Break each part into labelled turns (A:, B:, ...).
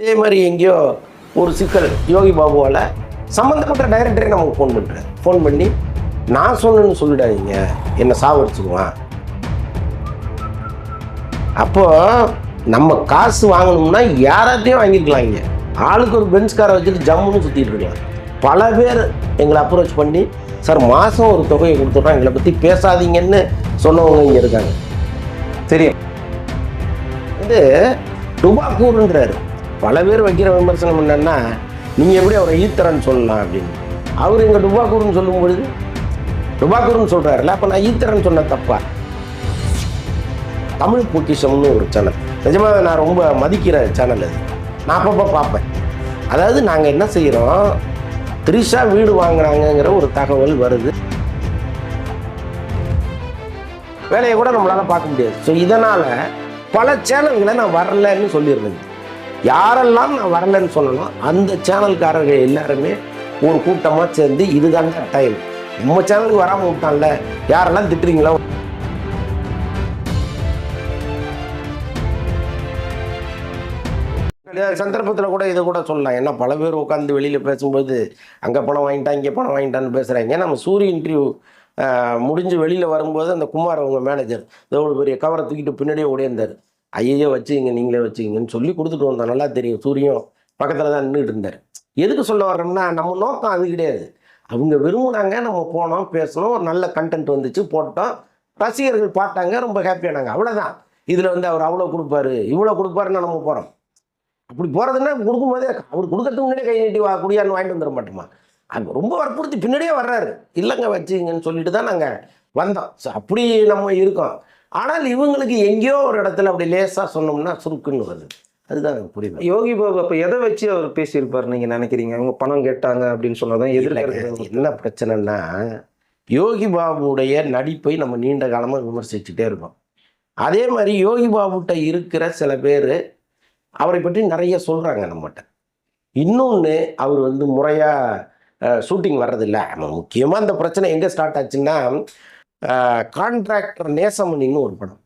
A: இதே மாதிரி எங்கேயோ ஒரு சிக்கல் யோகி பாபுவால் சம்மந்தப்பட்ட டைரக்டரே நமக்கு ஃபோன் பண்ணுறேன் ஃபோன் பண்ணி நான் சொன்னேன்னு சொல்லிடாதீங்க. என்னை சாவடிச்சுக்குவான். அப்போ நம்ம காசு வாங்கணும்னா யாராத்தையும் வாங்கியிருக்கலாம் இங்கே ஆளுக்கு ஒரு பெஞ்ச் காரை வச்சுட்டு ஜம்முன்னு சுற்றிட்டு இருக்கலாம். பல பேர் எங்களை அப்ரோச் பண்ணி சார் மாதம் ஒரு தொகையை கொடுத்துட்றோம். எங்களை பற்றி பேசாதீங்கன்னு சொன்னவங்க இங்கே இருக்காங்க.
B: சரி
A: வந்து டுபாக்கூர்ன்றாரு. பல பேர் வைக்கிற விமர்சனம் என்னன்னா நீங்கள் எப்படி அவரை ஈத்தரன்னு சொல்லலாம் அப்படின்னு. அவர் எங்கள் டுபாக்கூர்னு சொல்லும் பொழுது டுபாக்கூர்னு சொல்கிறாருல்ல அப்போ நான் ஈத்தரன் சொன்ன தப்பா? தமிழ் பொக்கிஷம்னு ஒரு சேனல் நிஜமாக நான் ரொம்ப மதிக்கிற சேனல் அது. நான் அப்பப்போ பார்ப்பேன். அதாவது நாங்கள் என்ன செய்கிறோம் த்ரிஷா வீடு வாங்குறாங்கங்கிற ஒரு தகவல் வருது. வேலையை கூட நம்மளால் பார்க்க முடியாது. ஸோ இதனால் பல சேனல்களை நான் வரலன்னு சொல்லியிருந்தேன். யாரெல்லாம் நான் வரலன்னு சொல்லணும் அந்த சேனல்காரர்கள் எல்லாருமே ஒரு கூட்டமாக சேர்ந்து இதுதாங்க டைம் நம்ம சேனலுக்கு வராமல் விட்டான்ல யாரெல்லாம் திட்டுறீங்களோ? சந்தர்ப்பத்தில் கூட இதை கூட சொல்லலாம். ஏன்னா பல பேர் உட்காந்து வெளியில் பேசும்போது அங்கே பணம் வாங்கிட்டான் இங்கே பணம் வாங்கிட்டான்னு பேசுகிறாங்க நம்ம சூரிய இன்டர்வியூ முடிஞ்சு வெளியில் வரும்போது அந்த குமார் அவங்க மேனேஜர் எவ்வளோ பெரிய கவரை தூக்கிட்டு பின்னாடியே ஓடியிருந்தார். ஐயோ வச்சுக்கிங்க நீங்களே வச்சுக்கிங்கன்னு சொல்லி கொடுத்துட்டு வந்தோம். நல்லா தெரியும். சூரியம் பக்கத்தில் தான் நின்றுட்டு இருந்தார். எதுக்கு சொல்ல வர்றோம்னா நம்ம நோக்கம் அது கிடையாது. அவங்க விரும்புனாங்க நம்ம போனோம் பேசணும் ஒரு நல்ல கண்டென்ட் வந்துச்சு போட்டோம். ரசிகர்கள் பார்த்தாங்க ரொம்ப ஹாப்பியானாங்க அவ்வளோதான் இதில் வந்து அவர் அவ்வளோ கொடுப்பாரு இவ்வளோ கொடுப்பாருன்னு நம்ம போகிறோம் அப்படி போகிறதுன்னா கொடுக்கும்போதே அவர் கொடுக்கறதுக்கு முன்னாடியே கை நீட்டி வா குடியான்னு வாங்கிட்டு வந்துட மாட்டோமா? அது ரொம்ப வற்புறுத்தி பின்னாடியே வர்றாரு. இல்லைங்க வச்சுங்கன்னு சொல்லிட்டு தான் நாங்கள் வந்தோம். ஸோ அப்படி நம்ம இருக்கோம். ஆனால் இவங்களுக்கு எங்கேயோ ஒரு இடத்துல அப்படி லேசாக சொன்னோம்னா சுருக்குன்னு வருது. அதுதான் புரியுது.
B: யோகி பாபு அப்ப எதை வச்சு அவர் பேசியிருப்பாரு நீங்க நினைக்கிறீங்க? அவங்க பணம் கேட்டாங்க அப்படின்னு சொன்னதான் எதிர்க்கிறது
A: என்ன பிரச்சனைன்னா யோகி பாபுடைய நடிப்பை நம்ம நீண்ட காலமாக விமர்சிச்சுட்டே இருக்கோம். அதே மாதிரி யோகி பாபுட்ட இருக்கிற சில பேர் அவரை பற்றி நிறைய சொல்கிறாங்க நம்மகிட்ட. இன்னொன்று அவர் வந்து முறையாக ஷூட்டிங் வர்றதில்ல. முக்கியமாக அந்த பிரச்சனை எங்கே ஸ்டார்ட் ஆச்சுன்னா கான்ட்ராக்டர் நேசமணின்னு ஒரு படம்.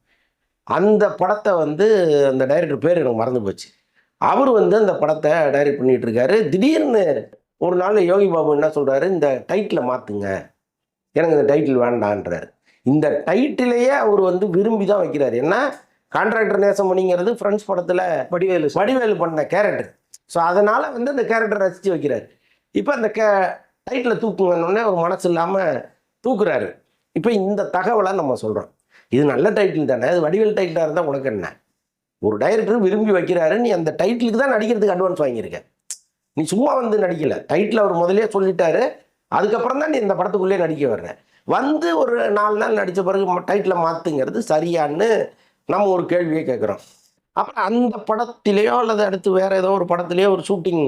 A: அந்த படத்தை வந்து அந்த டைரக்டர் பேர் எனக்கு மறந்து போச்சு. அவர் வந்து அந்த படத்தை டைரக்ட் பண்ணிட்டு இருக்காரு திடீர்னு ஒரு நாள் யோகி பாபு என்ன சொல்றாரு? இந்த டைட்டிலை மாத்துங்க. எனக்கு இந்த டைட்டில் வேண்டான்றாரு. இந்த டைட்டிலையே அவர் வந்து விரும்பி தான் வைக்கிறாரு. ஏன்னா கான்ட்ராக்டர் நேசமணிங்கிறது ஃப்ரெண்ட்ஸ் படத்தில்
B: வடிவேலு
A: வடிவேலு பண்ண கேரக்டர் ஸோ அதனால் வந்து அந்த கேரக்டர் ரசித்து வைக்கிறார். இப்போ அந்த கே டைட்டில் தூக்குங்கன்னொடனே ஒரு மனசு இல்லாமல் தூக்குறாரு. இப்போ இந்த தகவலை நம்ம சொல்கிறோம் இது நல்ல டைட்டில் தானே அது வடிவேல் டைட்டிலாக இருந்தால் உனக்கு என்ன? ஒரு டைரக்டர் விரும்பி வைக்கிறாரு நீ அந்த டைட்டிலுக்கு தான் நடிக்கிறதுக்கு அட்வான்ஸ் வாங்கியிருக்க. நீ சும்மா வந்து நடிக்கல. டைட்டில் அவர் முதலே சொல்லிட்டாரு அதுக்கப்புறம் தான் நீ இந்த படத்துக்குள்ளே நடிக்க வர்ற. வந்து ஒரு நாலு நாள் நடித்த பிறகு டைட்டிலை மாற்றுங்கிறது சரியான்னு நம்ம ஒரு கேள்வியை கேட்குறோம். அப்புறம் அந்த படத்திலேயோ அல்லது அடுத்து வேறு ஏதோ ஒரு படத்துலேயோ ஒரு ஷூட்டிங்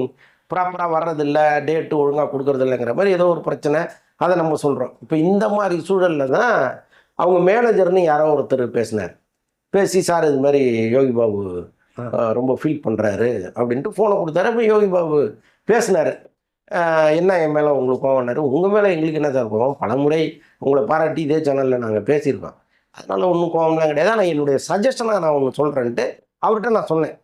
A: ப்ராப்பராக வர்றதில்ல டேட்டு ஒழுங்காக கொடுக்குறதில்லைங்கிற மாதிரி ஏதோ ஒரு பிரச்சனை. அதை நம்ம சொல்கிறோம் இப்போ இந்த மாதிரி சூழலில் தான் அவங்க மேனேஜர்னு யாரோ ஒருத்தர் பேசினார். பேசி சார் இது மாதிரி யோகி பாபு ரொம்ப ஃபீல் பண்ணுறாரு அப்படின்ட்டு ஃபோனை கொடுத்தாரு. அப்போ யோகி பாபு பேசினார். என்ன என் மேலே உங்களுக்கு கோவம்னாரு உங்கள் மேலே எங்களுக்கு என்ன சார் கோவம்? பலமுறை உங்களை பாராட்டி இதே சேனலில் நாங்கள் பேசியிருக்கோம். அதனால் ஒன்றும் கோவம்லாம் கிடையாது. ஆனால் என்னுடைய சஜஷனாக நான் ஒன்று சொல்கிறேன்ட்டு அவர்கிட்ட நான் சொன்னேன்.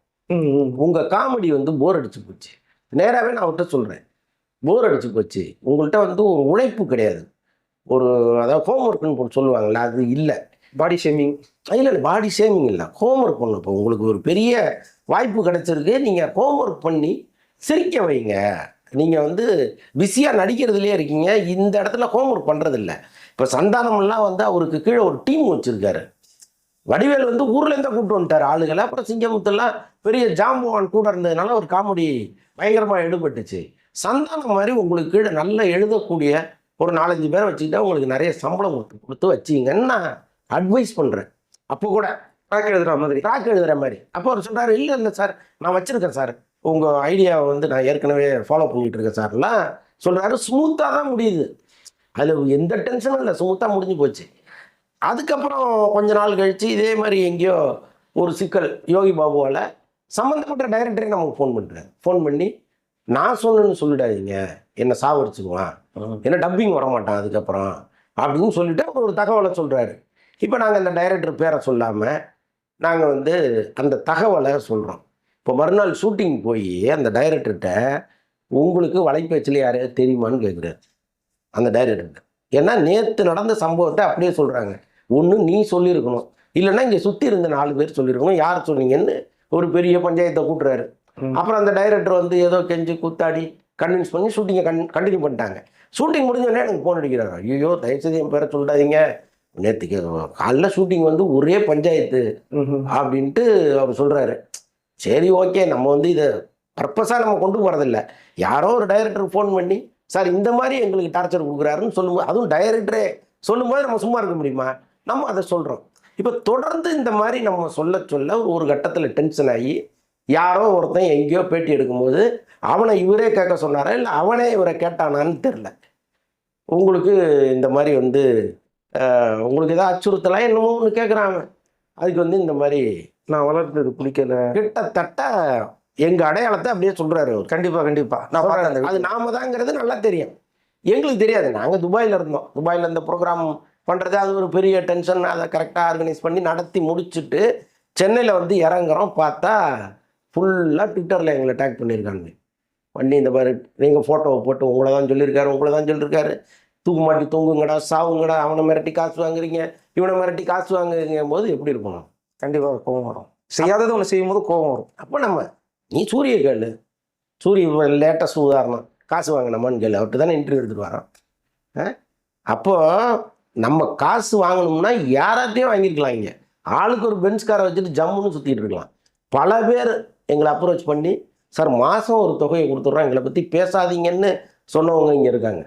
A: உங்கள் காமெடி வந்து போர் அடிச்சு போச்சு. நேராகவே நான் அவர்கிட்ட சொல்கிறேன் போர் அடிச்சு போச்சு. உங்கள்கிட்ட வந்து ஒரு உழைப்பு கிடையாது. ஒரு அதாவது ஹோம்ஒர்க்குன்னு சொல்லுவாங்கள்ல அது இல்லை.
B: பாடி ஷேமிங்
A: இல்லை இல்லை பாடி ஷேமிங் இல்லை. ஹோம்ஒர்க் பண்ணணும் இப்போ உங்களுக்கு ஒரு பெரிய வாய்ப்பு கிடைச்சிருக்கு. நீங்கள் ஹோம்ஒர்க் பண்ணி சிரிக்க வைங்க. நீங்கள் வந்து பிஸியாக நடிக்கிறதுலே இருக்கீங்க. இந்த இடத்துல ஹோம்ஒர்க் பண்ணுறதில்ல இப்போ சந்தானம்லாம் வந்து அவருக்கு கீழே ஒரு டீம் வச்சுருக்காரு. வடிவேல் வந்து ஊர்லேருந்தே கூப்பிட்டு வந்துட்டார் ஆளுகளை. அப்புறம் சிங்கமுத்தெல்லாம் பெரிய ஜாம்பவான் கூட இருந்ததுனால ஒரு காமெடி பயங்கரமாக எடுபட்டுச்சு சந்தானம் மாதிரி உங்களுக்கு கீழே நல்லா எழுதக்கூடிய ஒரு நாலஞ்சு பேரை வச்சுக்கிட்டா உங்களுக்கு நிறைய சம்பளம் கொடுத்து கொடுத்து வச்சிங்கன்னு நான் அட்வைஸ் பண்ணுறேன் அப்போ கூட
B: ட்ராக் எழுதுகிற மாதிரி
A: ட்ராக் எழுதுகிற மாதிரி. அப்போ அவர் சொல்கிறாரு இல்லை இல்லை சார் நான் வச்சுருக்கேன் சார் உங்கள் ஐடியாவை வந்து நான் ஏற்கனவே ஃபாலோ பண்ணிகிட்டு இருக்கேன் சார்லாம் சொல்கிறாரு ஸ்மூத்தாக தான் முடியுது. அதில் எந்த டென்ஷனும் இல்லை. ஸ்மூத்தாக முடிஞ்சு போச்சு. அதுக்கப்புறம் கொஞ்ச நாள் கழித்து இதே மாதிரி எங்கேயோ ஒரு சிக்கல் யோகி பாபுவால் சம்மந்தப்பட்ட டைரக்டரே நமக்கு ஃபோன் பண்ணுறேன் ஃபோன் பண்ணி நான் சொன்னேன்னு சொல்லிடாதீங்க. என்னை சாவடிச்சுக்குவான். என்ன டப்பிங் வர மாட்டான் அதுக்கப்புறம். அப்படின்னு சொல்லிட்டு அவர் ஒரு தகவலை சொல்கிறாரு இப்போ நாங்கள் அந்த டைரக்டர் பேரை சொல்லாமல் நாங்கள் வந்து அந்த தகவலை சொல்கிறோம் இப்போ மறுநாள் ஷூட்டிங் போய் அந்த டைரக்டர்கிட்ட உங்களுக்கு வலைப்பேச்சில் யாரையாவது தெரியுமான்னு கேட்குறாரு அந்த டைரக்டர்கிட்ட ஏன்னா நேற்று நடந்த சம்பவத்தை அப்படியே சொல்கிறாங்க ஒன்று நீ சொல்லியிருக்கணும். இல்லைன்னா இங்கே சுற்றி இருந்த நாலு பேர் சொல்லியிருக்கணும். யார் சொன்னீங்கன்னு ஒரு பெரிய பஞ்சாயத்தை கூட்டுறாரு. அப்புறம் அந்த டைரக்டர் வந்து ஏதோ கெஞ்சி கூத்தாடி கன்வின்ஸ் பண்ணி ஷூட்டிங்கை கன் கண்டினியூ பண்ணிட்டாங்க. ஷூட்டிங் முடிஞ்சோடனே எனக்கு ஃபோன் அடிக்கிறாரு ஐயோ தயவுசெய்து என் பேரை சொல்லிட்டாதீங்க நேற்றுக்கு காலைல ஷூட்டிங் வந்து ஒரே பஞ்சாயத்து. அப்படின்ட்டு அவர் சொல்கிறாரு சரி ஓகே நம்ம வந்து இதை பர்பஸாக நம்ம கொண்டு போகிறதில்ல யாரோ ஒரு டைரக்டருக்கு ஃபோன் பண்ணி சார் இந்த மாதிரி எங்களுக்கு டார்ச்சர் கொடுக்குறாருன்னு சொல்லும்போது அதுவும் டைரக்டரே சொல்லும்போது நம்ம சும்மா இருக்க முடியுமா? நம்ம அதை சொல்கிறோம் இப்போ தொடர்ந்து இந்த மாதிரி நம்ம சொல்ல சொல்ல ஒரு கட்டத்தில் டென்ஷன் ஆகி யாரோ ஒருத்தன் எங்கேயோ பேட்டி எடுக்கும்போது அவனை இவரே கேட்க சொன்னாரா? இல்லை அவனே இவரை கேட்டானான்னு தெரில உங்களுக்கு இந்த மாதிரி வந்து உங்களுக்கு ஏதாவது அச்சுறுத்தலா என்னமோ ஒன்று கேட்குறாங்க அதுக்கு வந்து இந்த மாதிரி
B: நான் வளர்த்தது பிடிக்கல
A: கிட்டத்தட்ட எங்க அடையாளத்தை அப்படியே சொல்றாரு அவர்.
B: கண்டிப்பா கண்டிப்பா. நான் அந்த
A: அது. நாம தாங்கிறது நல்லா தெரியும். எங்களுக்கு தெரியாது. நாங்க துபாயில இருந்தோம். துபாயில இந்த ப்ரோக்ராம் பண்றது அது ஒரு பெரிய டென்ஷன் அதை கரெக்டாக ஆர்கனைஸ் பண்ணி நடத்தி முடிச்சுட்டு சென்னையில் வந்து இறங்குறோம். பார்த்தா ஃபுல்லாக ட்விட்டரில் எங்களை டேக் பண்ணியிருக்காங்க. பண்ணி இந்த மாதிரி நீங்கள் ஃபோட்டோவை போட்டு உங்களை தான் சொல்லியிருக்காரு உங்களை தான் சொல்லியிருக்காரு. தூக்கு மாட்டி தூங்குங்கடா சாவுங்கடா அவனை மிரட்டி காசு வாங்குறீங்க இவனை மிரட்டி காசு வாங்குறீங்கும் போது எப்படி இருக்கணும்
B: கண்டிப்பாக கோவம் வரும். செய்யாதது ஒன்று செய்யும் போது கோவம் வரும்.
A: அப்போ நம்ம நீ சூரிய கேளு. சூரிய லேட்டஸ்ட் உதாரணம். காசு வாங்கினோமான்னு கேளு. அவர்கிட்ட தானே இன்டர்வியூ எடுத்துட்டு வரான். ஆ? அப்போ நம்ம காசு வாங்கணும்னா யாராத்தையும் வாங்கியிருக்கலாம் இங்கே. ஆளுக்கு ஒரு பென்ஸ்காரை வச்சுட்டு ஜம்முன்னு சுற்றிட்டு இருக்கலாம். பல பேர் எங்களை அப்ரோச் பண்ணி சார் மாதம் ஒரு தொகையை கொடுத்துட்றோம். எங்களை பற்றி பேசாதீங்கன்னு சொன்னவங்க இங்கே இருக்காங்க.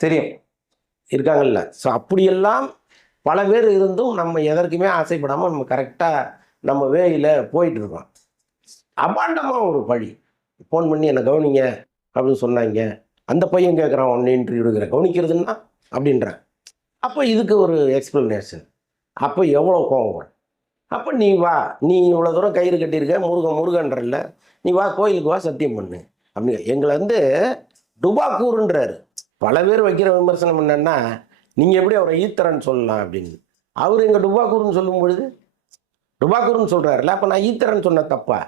B: தெரியும்.
A: இருக்காங்கல்ல. ஸோ அப்படியெல்லாம் பல பேர் இருந்தும் நம்ம எதற்குமே ஆசைப்படாமல் நம்ம கரெக்டாக நம்ம வேயில் போயிட்டு இருக்கோம். அபாண்டமாக ஒரு பழி. ஃபோன் பண்ணி என்னை கவனிங்க அப்படின்னு சொன்னாங்க. அந்த பையன் கேட்குறான் ஒன்று இன்டர்வியூ எடுக்கிறேன் கவனிக்கிறதுன்னா? அப்படின்றான். அப்போ இதுக்கு ஒரு எக்ஸ்ப்ளனேஷன் அப்போ எவ்வளோ கோவம் அப்போ நீ வா நீ இவ்வளோ தூரம் கயிறு கட்டியிருக்க முருகன் முருகன்றல்ல. நீ வா கோயிலுக்கு வா சத்தியம் பண்ணு. அப்படி எங்களை வந்து டுபாக்கூருன்றாரு. பல பேர் வைக்கிற விமர்சனம் என்னன்னா நீங்கள் எப்படி அவரை ஈத்தரன் சொல்லலாம் அப்படின்னு. அவர் எங்கள் டுபாக்கூருன்னு சொல்லும் பொழுது டுபாக்கூருன்னு சொல்கிறாருல்ல அப்போ நான் ஈத்தரன் சொன்ன தப்பா?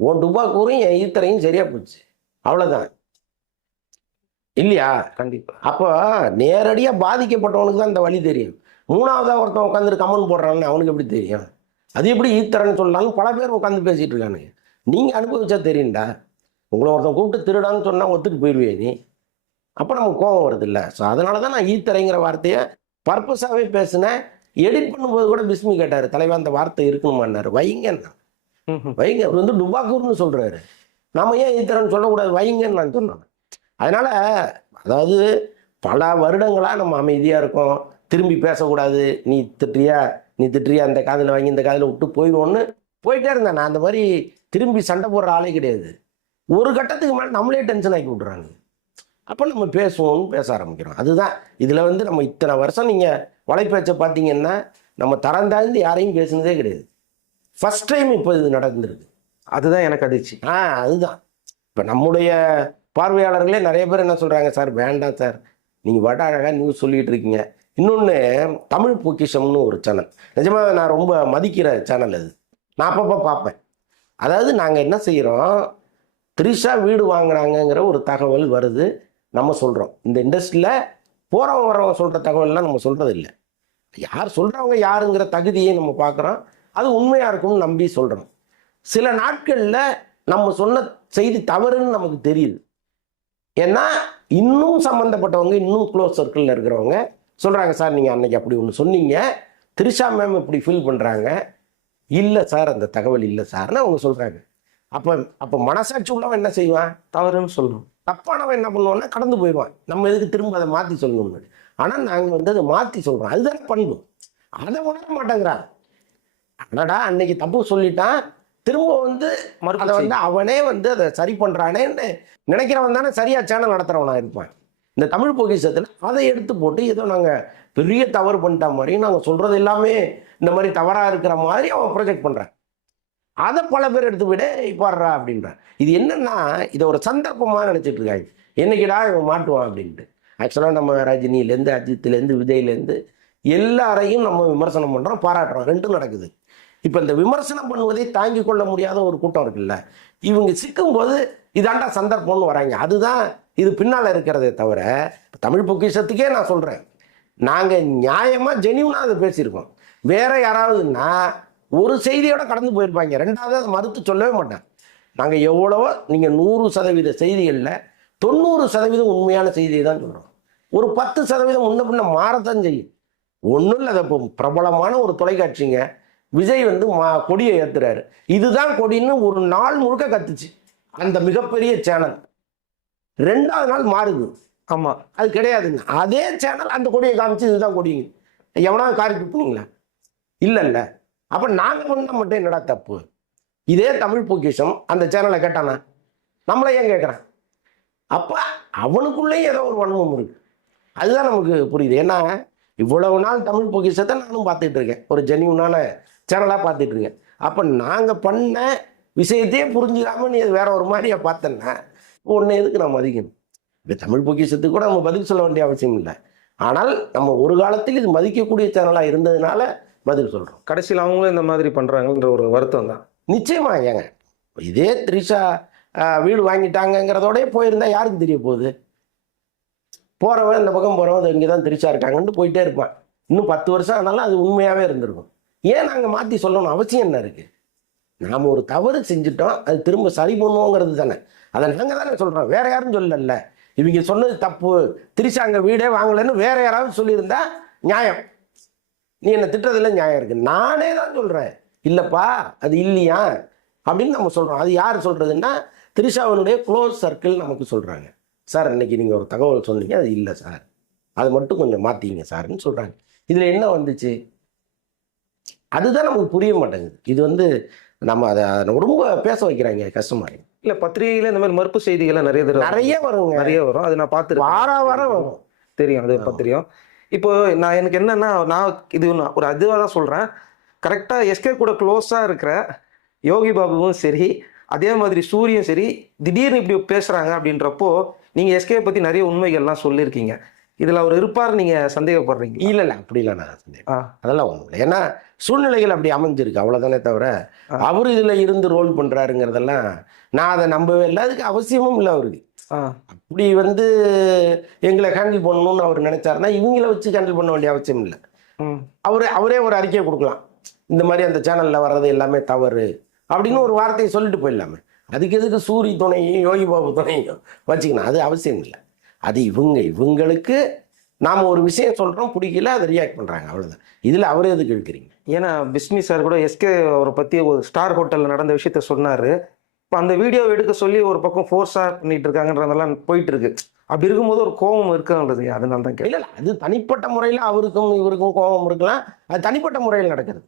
A: உன் டுபாக்கூரும் என் ஈத்தரையும் சரியாக போச்சு. அவ்வளோதான் இல்லையா?
B: கண்டிப்பா.
A: அப்போ நேரடியாக பாதிக்கப்பட்டவனுக்கு தான் இந்த வழி தெரியும். மூணாவதாக ஒருத்தன் உட்காந்துட்டு கமெண்ட் போடுறான்னு அவனுக்கு எப்படி தெரியும்? அது எப்படி ஈத்தரன்னு சொல்லலாம்னு பல பேர் உட்காந்து பேசிகிட்டு இருக்கானுங்க. நீங்கள் அனுபவிச்சா தெரியும்டா. உங்களை ஒருத்தன் கூப்பிட்டு திருடான்னு சொன்னால் ஒத்துட்டு போயிடுவே நீ. அப்போ நமக்கு கோபம் வருது இல்லை ஸோ அதனால தான் நான் ஈத்தரைங்கிற வார்த்தையை பர்பஸாகவே பேசினேன். எடிட் பண்ணும்போது கூட பிஸ்மி கேட்டார் தலைவா அந்த வார்த்தை இருக்கணுமான்னாரு. வைங்கன்னு. வைங்க. அவர் வந்து டுபாக்கூர்னு சொல்கிறாரு நாம ஏன் ஈத்தரன்னு சொல்லக்கூடாது? வைங்கன்னு நான் சொன்னேன். அதனால் அதாவது பல வருடங்களாக நம்ம அமைதியாக இருக்கோம். திரும்பி பேசக்கூடாது. நீ திட்டுறியா நீ திட்டுறியா அந்த காதில் வாங்கி இந்த காதில் விட்டு போயிடுவோன்னு போயிட்டே இருந்தேன் நான். அந்த மாதிரி திரும்பி சண்டை போடுற ஆளே கிடையாது. ஒரு கட்டத்துக்கு மேலே நம்மளே டென்ஷன் ஆக்கி விட்றாங்க அப்போ நம்ம பேசுவோம்னு பேச ஆரம்பிக்கிறோம். அதுதான். இதில் வந்து நம்ம இத்தனை வருஷம் நீங்கள் வலைப்பேச்சை பார்த்தீங்கன்னா நம்ம தரம் தாழ்ந்து யாரையும் பேசுனதே கிடையாது. ஃபர்ஸ்ட் டைம் இப்போ இது நடந்திருக்கு.
B: அதுதான் எனக்கு அதிர்ச்சி.
A: ஆ அதுதான். இப்போ நம்முடைய பார்வையாளர்களே நிறைய பேர் என்ன சொல்கிறாங்க சார் வேண்டாம் சார். நீங்கள் வட அழகாக நியூஸ் சொல்லிகிட்டு இருக்கீங்க. இன்னொன்று தமிழ் பொக்கிஷம்னு ஒரு சேனல் நிஜமாக நான் ரொம்ப மதிக்கிற சேனல் அது. நான் அப்பப்போ பார்ப்பேன். அதாவது நாங்கள் என்ன செய்கிறோம் த்ரிஷா வீடு வாங்குறாங்கங்கிற ஒரு தகவல் வருது. நம்ம சொல்கிறோம் இந்த இண்டஸ்ட்ரியில் போகிறவங்க வரவங்க சொல்கிற தகவல்லாம் நம்ம சொல்கிறது இல்லை யார் சொல்கிறவங்க யாருங்கிற தகுதியை நம்ம பார்க்குறோம். அது உண்மையாக இருக்கும்னு நம்பி சொல்கிறோம் சில நாட்களில் நம்ம சொன்ன செய்தி தவறுன்னு நமக்கு தெரியுது. ஏன்னா இன்னும் சம்மந்தப்பட்டவங்க இன்னும் க்ளோஸ் சர்க்கிளில் இருக்கிறவங்க சொல்கிறாங்க சார் நீங்கள் அன்னைக்கு அப்படி ஒன்று சொன்னீங்க. திரிஷா மேம் இப்படி ஃபீல் பண்ணுறாங்க இல்லை சார் அந்த தகவல் இல்லை சார்னு அவங்க சொல்கிறாங்க அப்போ அப்போ மனசாட்சி உள்ளவன் என்ன செய்வான்?
B: தவறுன்னு சொல்லணும்.
A: தப்பானவன் என்ன பண்ணுவான்னா கடந்து போயிடுவான். நம்ம எதுக்கு திரும்ப அதை மாற்றி சொல்லணும்னு. ஆனால் நாங்கள் வந்து அதை மாற்றி சொல்கிறோம் அதுதானே பண்பு. அதை உணர மாட்டேங்கிறான். அடடா அன்னைக்கு தப்பு சொல்லிட்டான். திரும்ப வந்து அதை வந்து அவனே வந்து அதை சரி பண்ணுறானேன்னு நினைக்கிறவன் தானே சரியா சேனல் நடத்துகிறவனா இருப்பான். இந்த தமிழ் பொக்கிஷத்தில் அதை எடுத்து போட்டு ஏதோ நாங்கள் பெரிய தவறு பண்ணிட்ட மாதிரி நாங்கள் சொல்கிறது எல்லாமே இந்த மாதிரி தவறாக இருக்கிற மாதிரி அவன் ப்ரொஜெக்ட் பண்ணுறான் அதை பல பேர் எடுத்து விட பாடுறா அப்படின்றான். இது என்னென்னா இதை ஒரு சந்தர்ப்பமாக நினச்சிட்டு இருக்காங்க. என்னைக்குடா இவன் மாட்டுவான்? அப்படின்ட்டு. ஆக்சுவலாக நம்ம ரஜினியிலேருந்து அஜித்லேருந்து விஜய்லேருந்து எல்லாரையும் நம்ம விமர்சனம் பண்ணுறோம் பாராட்டுறோம். ரெண்டும் நடக்குது. இப்போ இந்த விமர்சனம் பண்ணுவதை தாங்கிக் கொள்ள முடியாத ஒரு கூட்டம் இருக்குல்ல. இவங்க சிக்கும்போது இதாண்டா சந்தர்ப்பம்னு வராங்க. அதுதான் இது பின்னால் இருக்கிறதே தவிர தமிழ் பொக்கிஷத்துக்கே நான் சொல்கிறேன் நாங்கள் நியாயமாக ஜெனியூனாக அதை பேசியிருக்கோம். வேற யாராவதுன்னா ஒரு செய்தியோட கடந்து போயிருப்பாங்க. ரெண்டாவது அதை மறுத்து சொல்லவே மாட்டேன். நாங்கள் எவ்வளவோ நீங்கள் நூறு சதவீத செய்திகளில் தொண்ணூறு சதவீதம் உண்மையான செய்தியை தான் சொல்கிறோம் ஒரு பத்து சதவீதம் முன்ன பின்ன மாறத்தான் செய்யும். ஒன்றும் இல்லை இப்போ பிரபலமான ஒரு தொலைக்காட்சிங்க. விஜய் வந்து மா கொடியை ஏற்றுறாரு இதுதான் கொடின்னு ஒரு நாள் முழுக்க கத்துச்சு. அந்த மிகப்பெரிய சேனல். ரெண்டாவது நாள் மாறுது.
B: ஆமா.
A: அது கிடையாதுங்க. அதே சேனல் அந்த கொடியை காமிச்சு இதுதான் கொடிங்க எவனாவது காரி துப்புனீங்களா இல்லை இல்லை அப்போ நாங்கள் பண்ணால் மட்டும் என்னடா தப்பு? இதே தமிழ் பொக்கிஷம் அந்த சேனலை கேட்டானா? நம்மளை ஏன் கேட்குறான்? அப்போ அவனுக்குள்ளேயும் ஏதோ ஒரு வன்மம் இருக்கு. அதுதான் நமக்கு புரியுது. ஏன்னா இவ்வளவு நாள் தமிழ் பொக்கிஷத்தை நானும் பார்த்துட்டு இருக்கேன். ஒரு ஜெனியூனான சேனலாக பார்த்துட்டு இருக்கேன். அப்போ நாங்கள் பண்ண விஷயத்தையே புரிஞ்சுக்காம நீ வேற ஒரு மாதிரியா பார்த்தேன்னா ஒன்று எதுக்கு நம்ம மதிக்கணும்? இப்போ தமிழ் பொக்கிஷத்துக்கு கூட நம்ம பதில் சொல்ல வேண்டிய அவசியம் இல்லை. ஆனால் நம்ம ஒரு காலத்தில் இது மதிக்கக்கூடிய சேனலாக இருந்ததுனால பதில் சொல்கிறோம்
B: கடைசியில் அவங்களும் இந்த மாதிரி பண்றாங்கன்ற ஒரு வருத்தம் தான்.
A: நிச்சயமா ஏங்க. இதே த்ரிஷா வீடு வாங்கிட்டாங்கங்கிறதோடய போயிருந்தா யாருக்கு தெரிய போகுது? போகிறவன் இந்த பக்கம் போகிறவன் இங்கே தான் த்ரிஷா இருக்காங்கன்ட்டு போயிட்டே இருப்பான். இன்னும் பத்து வருஷம் ஆனாலும் அது உண்மையாகவே இருந்திருக்கும். ஏன் நாங்கள் மாற்றி சொல்லணும் அவசியம் என்ன இருக்குது நாம் ஒரு தவறு செஞ்சுட்டோம் அது திரும்ப சரி பண்ணுவோங்கிறது தானே. அதை நாங்கள் தானே சொல்கிறோம் வேறு யாரும் சொல்லல. இவங்க சொன்னது தப்பு. த்ரிஷா அங்கே வீடே வாங்கலைன்னு வேற யாராவது சொல்லியிருந்தா நியாயம். நீ என்னை திட்டதில் நியாயம் இருக்குது நானே தான் சொல்கிறேன் இல்லைப்பா அது இல்லையா? அப்படின்னு நம்ம சொல்கிறோம் அது யார் சொல்கிறதுன்னா திரிஷாவினுடைய க்ளோஸ் சர்க்கிள் நமக்கு சொல்கிறாங்க சார் இன்னைக்கு நீங்கள் ஒரு தகவல் சொன்னீங்க அது இல்லை சார். அதை மட்டும் கொஞ்சம் மாற்றிங்க சார்னு சொல்கிறாங்க இதில் என்ன வந்துச்சு? அதுதான் நமக்கு புரிய மாட்டேங்குது. இது வந்து நம்ம அதை அதை ரொம்ப பேச வைக்கிறாங்க கஷ்டமா இருக்கு
B: இல்ல பத்திரிகையில இந்த மாதிரி மறுப்பு செய்திகள்லாம் நிறைய தடவை
A: நிறைய வருங்க.
B: நிறைய வரும். அது நான் பார்த்துருக்கேன்.
A: வார வாரம் வரும்.
B: தெரியும் அது பத்திரியம் இப்போ நான் எனக்கு என்னன்னா நான் இது ஒரு அதுவாக தான் சொல்கிறேன் கரெக்டாக எஸ்கே கூட க்ளோஸாக இருக்கிற யோகி பாபுவும் சரி அதே மாதிரி சூரியும் சரி திடீர்னு இப்படி பேசுகிறாங்க அப்படின்றப்போ நீங்கள் எஸ்கே பற்றி நிறைய உண்மைகள்லாம் சொல்லியிருக்கீங்க. இதில் அவர் இருப்பார் நீங்கள் சந்தேகப்படுறீங்க
A: இல்ல இல்ல. அப்படி இல்லை நான் சந்தேகம். அதெல்லாம் ஒன்றும் இல்லை. ஏன்னா சூழ்நிலைகள் அப்படி அமைஞ்சிருக்கு அவ்வளோதானே தவிர. அவர் இதில் இருந்து ரோல் பண்ணுறாருங்கிறதெல்லாம் நான் அதை நம்பவே இல்லை. அதுக்கு அவசியமும் இல்லை அவருக்கு. அப்படி வந்து எங்களை ஹேண்டில் பண்ணணும்னு அவர் நினைச்சாருன்னா இவங்கள வச்சு ஹேண்டில் பண்ண வேண்டிய அவசியம் இல்லை. அவரே அவரே ஒரு அறிக்கையை கொடுக்கலாம். இந்த மாதிரி அந்த சேனலில் வர்றது எல்லாமே தவறு அப்படின்னு ஒரு வார்த்தையை சொல்லிட்டு போயிடலாமே. அதுக்கு எதுக்கு சூரி துணையும் யோகி பாபு துணையும் வச்சுக்கணும்? அது அவசியம் இல்லை. அது இவங்க இவங்களுக்கு நாம் ஒரு விஷயம் சொல்கிறோம் பிடிக்கல அதை ரியாக்ட் பண்ணுறாங்க அவ்வளோதான் இதில் அவரே எதுக்கு இழுக்கிறீங்க?
B: ஏன்னா பிஸ்மி சார் கூட எஸ்கே அவரை பற்றி ஒரு ஸ்டார் ஹோட்டலில் நடந்த விஷயத்த சொன்னார். இப்போ அந்த வீடியோ எடுக்க சொல்லி ஒரு பக்கம் ஃபோர்ஸாக பண்ணிட்டு இருக்காங்கன்றதெல்லாம் போயிட்டு இருக்கு. அப்படி இருக்கும்போது ஒரு கோபம் இருக்குன்றது. அதனால தான்
A: இல்லை இல்லை அது தனிப்பட்ட முறையில் அவருக்கும் இவருக்கும் கோபம் இருக்கலாம். அது தனிப்பட்ட முறையில் நடக்கிறது.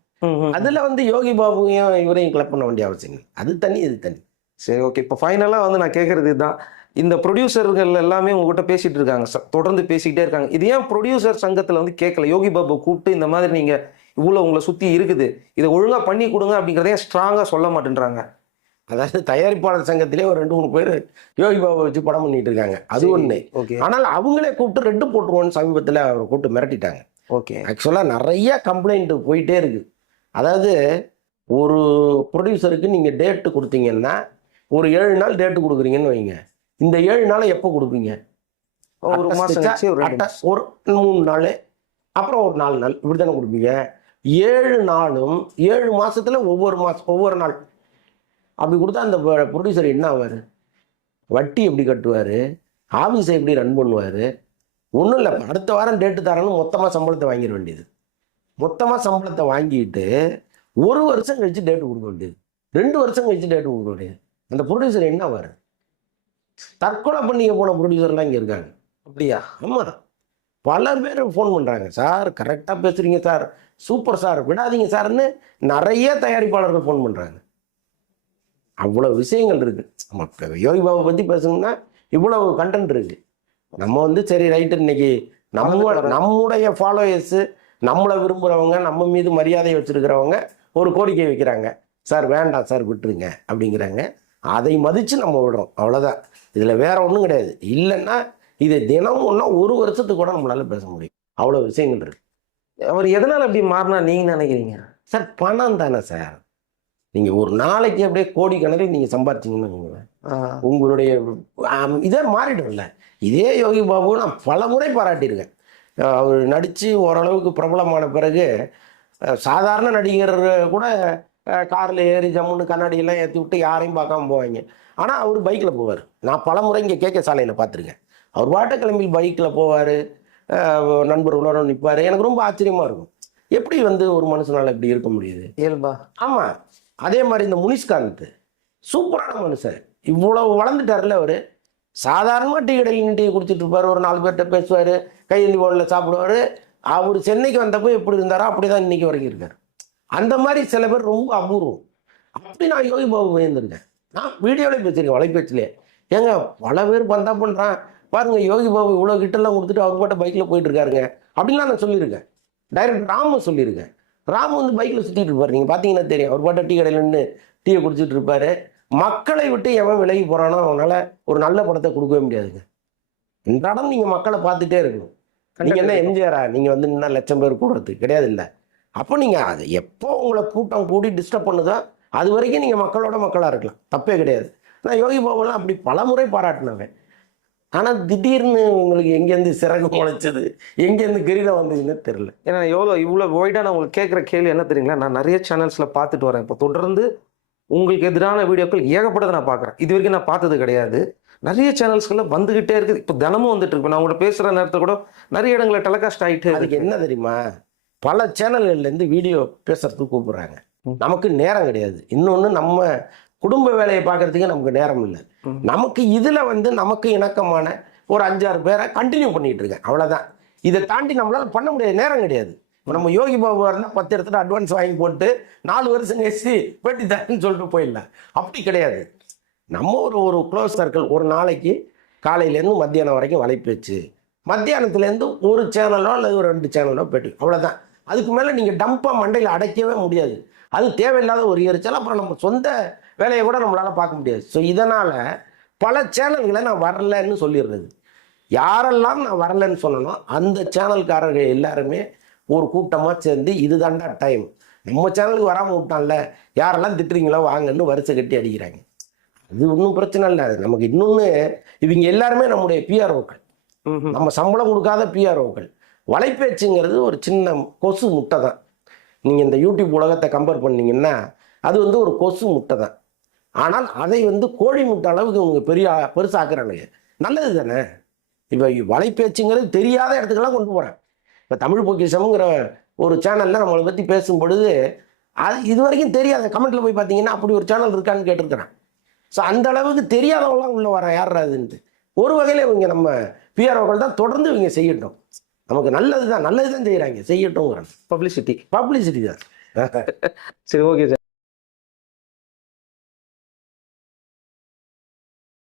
A: அதில் வந்து யோகி பாபுவையும் இவரையும் கிளப் பண்ண வேண்டிய அவசியம் இல்லை. அது தனி இது தனி.
B: சரி ஓகே இப்போ ஃபைனலாக வந்து நான் கேட்குறது இதுதான். இந்த ப்ரொடியூசர்கள் எல்லாமே உங்ககிட்ட பேசிட்டு இருக்காங்க. தொடர்ந்து பேசிக்கிட்டே இருக்காங்க. இது ஏன் ப்ரொடியூசர் சங்கத்தில் வந்து கேட்கல யோகி பாபு கூப்பிட்டு இந்த மாதிரி நீங்கள் இவ்வளோ உங்களை சுற்றி இருக்குது. இதை ஒழுங்காக பண்ணி கொடுங்க அப்படிங்கிறதே ஸ்ட்ராங்காக சொல்ல மாட்டேன்றாங்க.
A: அதாவது தயாரிப்பாளர் சங்கத்திலே ஒரு ரெண்டு மூணு பேர் யோகி பாபா வச்சு படம் பண்ணிட்டு இருக்காங்க. அது ஒண்ணு.
B: ஓகே.
A: ஆனால் அவங்களே கூப்பிட்டு ரெட்டு போட்டுருவோன்னு சமீபத்தில் அவரை கூப்பிட்டு மிரட்டிட்டாங்க.
B: ஓகே.
A: ஆக்சுவலாக நிறைய கம்ப்ளைண்ட் போயிட்டே இருக்கு. அதாவது ஒரு ப்ரொடியூசருக்கு நீங்கள் டேட்டு கொடுத்தீங்கன்னா ஒரு ஏழு நாள் டேட்டு கொடுக்குறீங்கன்னு வைங்க. இந்த ஏழு நாளை எப்போ கொடுப்பீங்க?
B: ஒரு மாதம் ரெண்டு
A: ஒரு மூணு நாள் அப்புறம் ஒரு நாலு நாள் இப்படி தானே கொடுப்பீங்க? ஏழு நாளும் ஏழு மாதத்தில் ஒவ்வொரு மாதம் ஒவ்வொரு நாள். அப்படி கொடுத்தா அந்த ப்ரொடியூசர் என்ன ஆவார்? வட்டி எப்படி கட்டுவார்? ஆஃபீஸை எப்படி ரன் பண்ணுவார்? ஒன்றும் இல்லை அடுத்த வாரம் டேட்டு தரேன்னு மொத்தமாக சம்பளத்தை வாங்கிட வேண்டியது. மொத்தமாக சம்பளத்தை வாங்கிட்டு ஒரு வருஷம் கழித்து டேட்டு கொடுக்க வேண்டியது. ரெண்டு வருஷம் கழித்து டேட்டு கொடுக்க வேண்டியது. அந்த ப்ரொடியூசர் என்ன ஆவார்? தற்கொலை பண்ணிக்க போன ப்ரொடியூசர்லாம் இங்கே இருக்காங்க.
B: அப்படியா?
A: ஆமாம் பல பேர் ஃபோன் பண்ணுறாங்க சார் கரெக்டாக பேசுகிறீங்க சார். சூப்பர் சார் விடாதீங்க சார்னு நிறைய தயாரிப்பாளர்கள் ஃபோன் பண்ணுறாங்க அவ்வளோ விஷயங்கள் இருக்குது நம்ம யோகி பாபா பற்றி பேசணும்னா இவ்வளவு கண்டென்ட் இருக்குது நம்ம வந்து சரி ரைட்டு இன்னைக்கு நம்ம நம்முடைய ஃபாலோயர்ஸு நம்மளை விரும்புகிறவங்க நம்ம மீது மரியாதை வச்சுருக்கிறவங்க ஒரு கோரிக்கை வைக்கிறாங்க. சார் வேண்டாம் சார் விட்டுருங்க அப்படிங்கிறாங்க. அதை மதித்து நம்ம விடுறோம். அவ்வளோதான் இதில் வேற ஒன்றும் கிடையாது. இல்லைன்னா இது தினம் ஒன்றா ஒரு வருஷத்துக்கு கூட நம்மளால பேச முடியும். அவ்வளோ விஷயங்கள் இருக்கு.
B: அவர் எதனால் அப்படி மாறினா நீங்கள் நினைக்கிறீங்க?
A: சார் பணம் தானே சார். நீங்கள் ஒரு நாளைக்கு அப்படியே கோடிக்கணக்கில் நீங்கள் சம்பாரிச்சிங்கன்னு வைங்களேன். உங்களுடைய இதே மாறிடும்ல. இதே யோகி பாபு நான் பல முறை பாராட்டியிருக்கேன். அவர் நடித்து ஓரளவுக்கு பிரபலமான பிறகு சாதாரண நடிகர் கூட காரில் ஏறி ஜம்முன்னு கண்ணாடியெல்லாம் ஏற்றி விட்டு யாரையும் பார்க்காம போவாங்க. ஆனால் அவர் பைக்கில் போவார். நான் பல முறை இங்கே கேட்க சாலையில் பார்த்துருக்கேன் அவர் பாட்ட கிளம்பி பைக்கில் போவார் நண்பர்களோட நிற்பார். எனக்கு ரொம்ப ஆச்சரியமாக இருக்கும். எப்படி வந்து ஒரு மனுஷனால் இப்படி இருக்க முடியுது?
B: இயல்பா?
A: ஆமாம் அதே மாதிரி இந்த முனிஷ்காந்த் சூப்பரான மனுஷன். இவ்வளவு வளர்ந்துட்டார்ல அவர். சாதாரணமாக டீ கடையில் டீ குடிச்சிட்டு இருப்பார். ஒரு நாலு பேர்கிட்ட பேசுவார். கையேந்தி போர்டில் சாப்பிடுவார். அவர் சென்னைக்கு வந்தப்போ எப்படி இருந்தாரோ அப்படி தான் இன்னைக்கு வரைக்கும் இருக்கார். அந்த மாதிரி சில பேர் ரொம்ப அபூர்வம். அப்படி நான் யோகி பாபு பயந்துருக்கேன் நான் வீடியோவில் பேசியிருக்கேன் வலைபேச்சிலே ஏங்க பல பேர் பந்தா பண்ணுறான் பாருங்க யோகி பாபு இவ்வளோ கிட்டலாம் கொடுத்துட்டு அவர் பாட்ட பைக்கில் போயிட்டு இருக்காருங்க அப்படின்லாம் நான் சொல்லியிருக்கேன். டைரக்ட் ராமு சொல்லியிருக்கேன். ராமு வந்து பைக்கில் சுற்றிட்டு இருப்பார். நீங்கள் பார்த்தீங்கன்னா தெரியும். அவர் பாட்ட டீ கடையில் நின்று டீயை குடிச்சிட்டு இருப்பாரு. மக்களை விட்டு எவன் விலகி போகிறானோ அவனால ஒரு நல்ல படத்தை கொடுக்கவே முடியாதுங்க. இன்றாடம் நீங்கள் மக்களை பார்த்துட்டே இருக்கணும். நீங்கள் என்ன எம்ஜிஆரா? நீங்கள் வந்து நின்னா லட்சம் பேர் கூடுறது கிடையாது இல்லை. அப்போ நீங்கள் அது எப்போ உங்களை கூட்டம் கூடி டிஸ்டர்ப் பண்ணுதோ அது வரைக்கும் நீங்கள் மக்களோட மக்களாக இருக்கலாம். தப்பே கிடையாது. நான் யோகி பாபுலாம் அப்படி பல முறை பாராட்டினவன். ஆனால் திடீர்னு உங்களுக்கு எங்கேருந்து சிறகு முளைச்சது? எங்கேருந்து கிரீடம் வந்ததுன்னு தெரில
B: ஏன்னா எவ்வளோ இவ்வளோ ஒய்டாக நான் உங்களுக்கு கேட்குற கேள்வி என்ன தெரியுங்களா? நான் நிறைய சேனல்ஸில் பார்த்துட்டு வரேன். இப்போ தொடர்ந்து உங்களுக்கு எதிரான வீடியோக்கள் ஏகப்பட்டதை நான் பார்க்குறேன். இது வரைக்கும் நான் பார்த்தது கிடையாது. நிறைய சேனல்ஸ்களில் வந்துகிட்டே இருக்குது. இப்போ தினமும் வந்துட்டு இருக்கு. நான் உங்கள்ட்ட பேசுகிற நேரத்தில் கூட நிறைய இடங்களில் டெலகாஸ்ட் ஆகிட்டு
A: அதுக்கு என்ன தெரியுமா? பல சேனல்கள்லேருந்து வீடியோ பேசுறதுக்கு கூப்பிடுறாங்க. நமக்கு நேரம் கிடையாது. இன்னொன்று நம்ம குடும்ப வேலையை பார்க்கறதுக்கு நமக்கு நேரம் இல்லை. நமக்கு இதில் வந்து நமக்கு இணக்கமான ஒரு அஞ்சாறு பேரை கண்டினியூ பண்ணிட்டு இருக்கேன். அவ்வளோதான் இதை தாண்டி நம்மளால பண்ண முடியாது. நேரம் கிடையாது. இப்ப நம்ம யோகி பாபு இருந்தால் பத்து இடத்துல அட்வான்ஸ் வாங்கி போட்டு நாலு வருஷம் கழிச்சு பேட்டி தரேன்னு சொல்லிட்டு போயிடலாம். அப்படி கிடையாது. நம்ம ஒரு ஒரு க்ளோஸ் சர்க்கிள் ஒரு நாளைக்கு காலையிலேருந்து மத்தியானம் வரைக்கும் வலைப்பேச்சு. மத்தியானத்துலேருந்து ஒரு சேனலோ அல்லது ஒரு ரெண்டு சேனலோ பேட்டி அவ்வளோதான் அதுக்கு மேலே நீங்கள் டம்பாக மண்டையில் அடைக்கவே முடியாது. அது தேவையில்லாத ஒரு எரிச்சல். அப்புறம் நம்ம சொந்த வேலையை கூட நம்மளால் பார்க்க முடியாது. ஸோ இதனால் பல சேனல்களை நான் வரலன்னு சொல்லிடுறது. யாரெல்லாம் நான் வரலன்னு சொன்னனோ அந்த சேனல்காரர்கள் எல்லாருமே ஒரு கூட்டமாக சேர்ந்து இதுதான்டா டைம் நம்ம சேனலுக்கு வராமல் விட்டான்ல யாரெல்லாம் திட்டுறீங்களோ வாங்கன்னு வரிசை கட்டி அடிக்கிறாங்க. அது ஒன்றும் பிரச்சனை இல்லை. அது நமக்கு இன்னொன்று இவங்க எல்லாருமே நம்முடைய பிஆர்ஓக்கள். நம்ம சம்பளம் கொடுக்காத பிஆர்ஓக்கள் வலைப்பேச்சுங்கிறது ஒரு சின்ன கொசு முட்டை தான் நீங்கள் இந்த யூடியூப் உலகத்தை கம்பேர் பண்ணிங்கன்னா அது வந்து ஒரு கொசு முட்டை தான் ஆனால் அதை வந்து கோழி முட்டை அளவுக்கு இவங்க பெரிய பெருசாக்குறானுங்க. நல்லது தானே? இப்போ வலைப்பேச்சுங்கிறது தெரியாத இடத்துக்கெல்லாம் கொண்டு போகிறேன் இப்போ தமிழ் பொக்கிஷம்ங்கிற ஒரு சேனலில் நம்மளை பற்றி பேசும் பொழுது அது இது வரைக்கும் தெரியாத கமெண்ட்டில் போய் பார்த்தீங்கன்னா அப்படி ஒரு சேனல் இருக்கான்னு கேட்டிருக்கிறேன் ஸோ அந்த அளவுக்கு தெரியாதவங்களாம் உள்ளே வரேன் யார் அதுன்ட்டு ஒரு வகையில் இவங்க நம்ம பிஆர்ஓக்கள் தான் தொடர்ந்து இவங்க செய்யட்டும். நமக்கு நல்லது தான் நல்லது தான் செய்கிறாங்க செய்யட்டும்ங்கிறேன்
B: பப்ளிசிட்டி
A: பப்ளிசிட்டி தான்.
B: சரி ஓகே சார்